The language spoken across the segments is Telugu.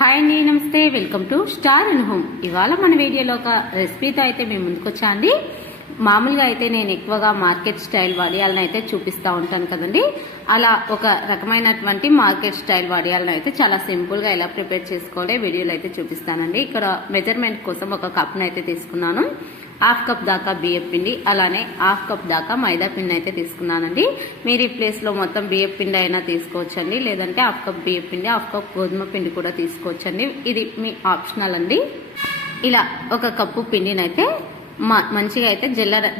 హాయ్ అండి, నమస్తే. Welcome to star and home. ఇవాళ మన వీడియోలో ఒక రెసిపీతో అయితే మేము ముందుకు వచ్చా అండి. మామూలుగా అయితే నేను ఎక్కువగా మార్కెట్ స్టైల్ వడియాలను అయితే చూపిస్తూ ఉంటాను కదండి. అలా ఒక రకమైనటువంటి మార్కెట్ స్టైల్ వడియాలను అయితే చాలా సింపుల్గా ఎలా ప్రిపేర్ చేసుకోవాలో వీడియోలో అయితే చూపిస్తానండి. ఇక్కడ మెజర్మెంట్ కోసం ఒక కప్ను అయితే తీసుకున్నాను. హాఫ్ కప్ దాకా బియ్యం పిండి, అలానే హాఫ్ కప్ దాకా మైదా పిండి అయితే తీసుకున్నానండి. మీరు ఈ ప్లేస్లో మొత్తం బియ్యం పిండి అయినా తీసుకోవచ్చండి, లేదంటే హాఫ్ కప్ బియ్యం పిండి, హాఫ్ కప్ గోధుమ పిండి కూడా తీసుకోవచ్చండి. ఇది మీ ఆప్షనల్ అండి. ఇలా ఒక కప్పు పిండినైతే మంచిగా అయితే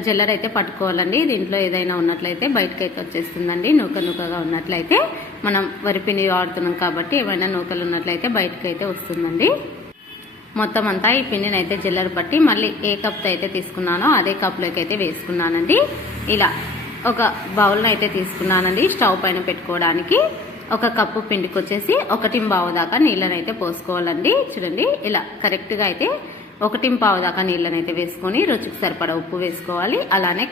జల్లర అయితే పట్టుకోవాలండి. దీంట్లో ఏదైనా ఉన్నట్లయితే బయటకు అయితే వచ్చేస్తుందండి. నూకగా ఉన్నట్లయితే మనం వరిపిండి వాడుతున్నాం కాబట్టి ఏమైనా నూకలు ఉన్నట్లయితే బయటకు అయితే వస్తుందండి. మొత్తం అంతా ఈ పిండిని అయితే జల్లర పట్టి మళ్ళీ ఏ కప్తో అయితే తీసుకున్నానో అదే కప్లోకి అయితే వేసుకున్నానండి. ఇలా ఒక బౌల్ని అయితే తీసుకున్నానండి స్టవ్ పైన పెట్టుకోవడానికి. ఒక కప్పు పిండికి వచ్చేసి 1.5 దాకా నీళ్ళని అయితే పోసుకోవాలండి. చూడండి, ఇలా కరెక్ట్గా అయితే 1.5 దాకా నీళ్ళని అయితే వేసుకొని రుచికి సరిపడా ఉప్పు వేసుకోవాలి. అలానే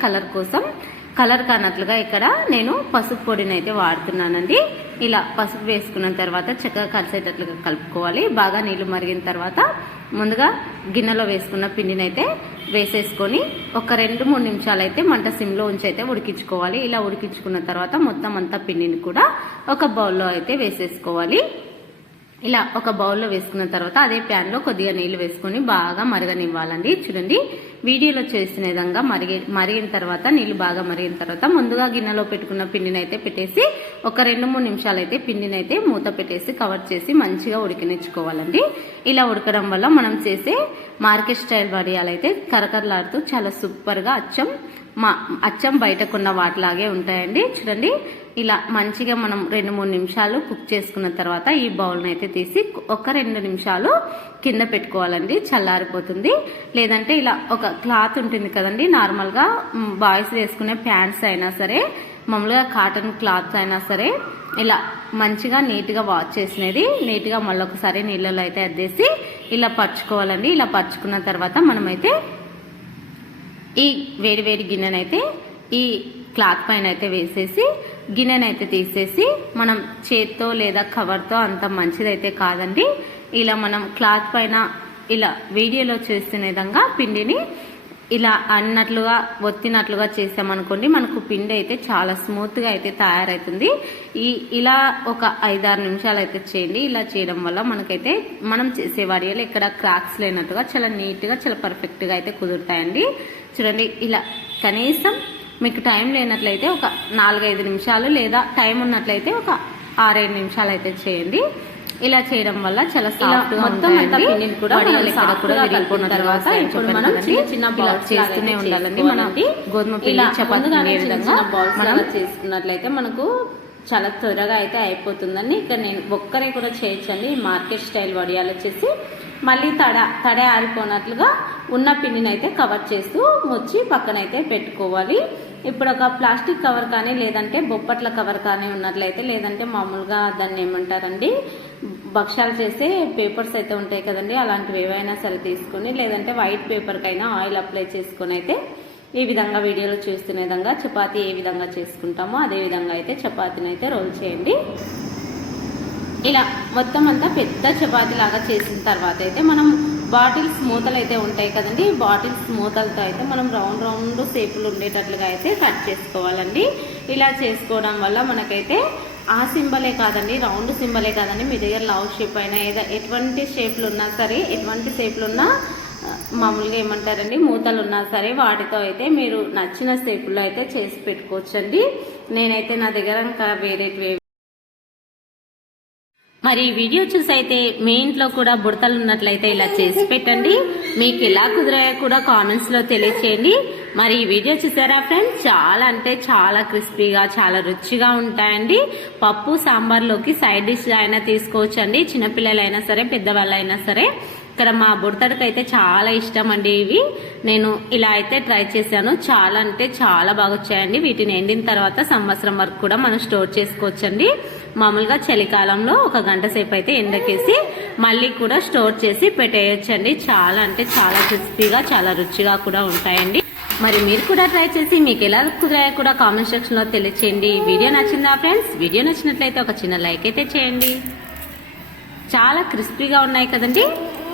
కలర్ కానట్లుగా ఇక్కడ నేను పసుపు పొడిని అయితే వాడుతున్నానండి. ఇలా పసుపు వేసుకున్న తర్వాత చక్కగా కలిసేటట్లుగా కలుపుకోవాలి. బాగా నీళ్లు మరిగిన తర్వాత ముందుగా గిన్నెలో వేసుకున్న పిండిని అయితే వేసేసుకొని ఒక 2-3 నిమిషాలు అయితే మంట సిమ్లో ఉంచి అయితే ఉడికించుకోవాలి. ఇలా ఉడికించుకున్న తర్వాత మొత్తం అంతా పిండిని కూడా ఒక బౌల్లో అయితే వేసేసుకోవాలి. ఇలా ఒక బౌల్లో వేసుకున్న తర్వాత అదే ప్యాన్లో కొద్దిగా నీళ్లు వేసుకొని బాగా మరగనివ్వాలండి. చూడండి, వీడియోలో చేసిన విధంగా మరిగిన తర్వాత నీళ్లు బాగా మరిగిన తర్వాత ముందుగా గిన్నెలో పెట్టుకున్న పిండిని అయితే పెట్టేసి ఒక 2-3 నిమిషాలు అయితే పిండిని అయితే మూత పెట్టేసి కవర్ చేసి మంచిగా ఉడికినిచ్చుకోవాలండి. ఇలా ఉడకడం వల్ల మనం చేసే మార్కెట్ స్టైల్ వడియాలైతే కరకరలాడుతూ చాలా సూపర్గా అచ్చం బయటకున్న వాటిలాగే ఉంటాయండి. చూడండి, ఇలా మంచిగా మనం 2-3 నిమిషాలు కుక్ చేసుకున్న తర్వాత ఈ బౌల్ని అయితే తీసి ఒక 2 నిమిషాలు కింద పెట్టుకోవాలండి. చల్లారిపోతుంది. లేదంటే ఇలా ఒక క్లాత్ ఉంటుంది కదండి, నార్మల్గా బాయ్స్ వేసుకునే ప్యాంట్స్ అయినా సరే, మామూలుగా కాటన్ క్లాత్స్ అయినా సరే, ఇలా మంచిగా నీట్గా వాష్ చేసినది నీట్గా మళ్ళీ ఒకసారి నీళ్ళలో అయితే అద్దేసి ఇలా పరుచుకోవాలండి. ఇలా పరుచుకున్న తర్వాత మనమైతే ఈ వేడి గిన్నెనైతే ఈ క్లాత్ పైన అయితే వేసేసి గిన్నెనైతే తీసేసి మనం చేత్తో లేదా కవర్తో అంత మంచిదైతే కాదండి. ఇలా మనం క్లాత్ పైన ఇలా వీడియోలో చేస్తున్న విధంగా పిండిని ఇలా అన్నట్లుగా ఒత్తినట్లుగా చేసామనుకోండి, మనకు పిండి అయితే చాలా స్మూత్గా అయితే తయారవుతుంది. ఇలా ఒక 5-6 నిమిషాలు అయితే చేయండి. ఇలా చేయడం వల్ల మనకైతే మనం చేసే వడియాలు ఇక్కడ క్రాక్స్ లేనట్టుగా చాలా నీట్గా చాలా పర్ఫెక్ట్గా అయితే కుదురుతాయండి. చూడండి, ఇలా కనీసం మీకు టైం లేనట్లయితే ఒక 4-5 నిమిషాలు, లేదా టైం ఉన్నట్లయితే ఒక 6-7 నిమిషాలు అయితే చేయండి. ఇలా చేయడం వల్ల చాలా సాఫ్ట్గా ఉంటాయండి. చేస్తూనే ఉండాలండి. మనం గోధుమ పిండి చపాతీ విధంగా మనం చేసుకున్నట్లయితే మనకు చాలా త్వరగా అయితే అయిపోతుందండి. ఇక్కడ నేను ఒక్కరే కూడా చేయొచ్చండి. మార్కెట్ స్టైల్ వడియాలు వచ్చేసి మళ్ళీ తడ ఆరిపోనట్లుగా ఉన్న పిండిని అయితే కవర్ చేస్తూ ముచ్చి పక్కనైతే పెట్టుకోవాలి. ఇప్పుడు ఒక ప్లాస్టిక్ కవర్ కానీ, లేదంటే బొప్పట్ల కవర్ కానీ ఉన్నట్లయితే, లేదంటే మామూలుగా దాన్ని ఏమంటారండి, భక్షాలు చేసే పేపర్స్ అయితే ఉంటాయి కదండి, అలాంటివి ఏవైనా సరే తీసుకొని, లేదంటే వైట్ పేపర్కైనా ఆయిల్ అప్లై చేసుకొని అయితే ఈ విధంగా వీడియోలో చూస్తున్న విధంగా చపాతీ ఏ విధంగా చేసుకుంటామో అదే విధంగా అయితే చపాతీని అయితే రోల్ చేయండి. ఇలా మొత్తం అంతా పెద్ద చపాతీ లాగా చేసిన తర్వాత అయితే మనం బాటిల్స్ మూతలు అయితే ఉంటాయి కదండి, బాటిల్స్ మూతలతో అయితే మనం రౌండ్ షేపులు ఉండేటట్లుగా అయితే కట్ చేసుకోవాలండి. ఇలా చేసుకోవడం వల్ల మనకైతే ఆ సింబలే కాదండి, రౌండ్ సింబలే కాదండి, మీ దగ్గర లవ్ షేప్ అయినా ఎటువంటి షేప్లు ఉన్నా సరే, ఎటువంటి షేప్లు ఉన్నా మామూలుగా ఏమంటారండి మూతలు ఉన్నా సరే, వాటితో అయితే మీరు నచ్చిన షేపుల్లో అయితే చేసి పెట్టుకోవచ్చండి. నేనైతే నా దగ్గర ఇంకా వేరేటివి. మరి ఈ వీడియో చూసి అయితే మీ ఇంట్లో కూడా బుడతలు ఉన్నట్లయితే ఇలా చేసి పెట్టండి. మీకు ఎలా కుదిరాయో కూడా కామెంట్స్ లో తెలియచేయండి. మరి ఈ వీడియో చూసారా ఫ్రెండ్స్, చాలా అంటే చాలా క్రిస్పీగా చాలా రుచిగా ఉంటాయండి. పప్పు సాంబార్లోకి సైడ్ డిష్ అయినా తీసుకోవచ్చండి. చిన్నపిల్లలైనా సరే, పెద్దవాళ్ళైనా సరే. ఇక్కడ మా బుడతడికి అయితే చాలా ఇష్టం అండి ఇవి. నేను ఇలా అయితే ట్రై చేశాను. చాలా అంటే చాలా బాగా వచ్చాయండి. వీటిని ఎండిన తర్వాత సంవత్సరం వరకు కూడా మనం స్టోర్ చేసుకోవచ్చండి. మామూలుగా చలికాలంలో 1 గంట సేపు అయితే ఎండకేసి మళ్ళీ కూడా స్టోర్ చేసి పెట్టేయచ్చండి. చాలా అంటే చాలా క్రిస్పీగా చాలా రుచిగా కూడా ఉంటాయండి. మరి మీరు కూడా ట్రై చేసి మీకు ఎలా కుదిరాయో కూడా కామెంట్ సెక్షన్ లో తెలియచేయండి. వీడియో నచ్చిందా ఫ్రెండ్స్? వీడియో నచ్చినట్లయితే ఒక చిన్న లైక్ అయితే చేయండి. చాలా క్రిస్పీగా ఉన్నాయి కదండి.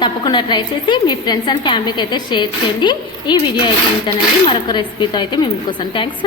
తప్పకుండా ట్రై చేసి మీ ఫ్రెండ్స్ అండ్ ఫ్యామిలీకి అయితే షేర్ చేయండి. ఈ వీడియో అయితే ఇంతేనండి. మరొక రెసిపీతో అయితే మేము కోసం థ్యాంక్స్.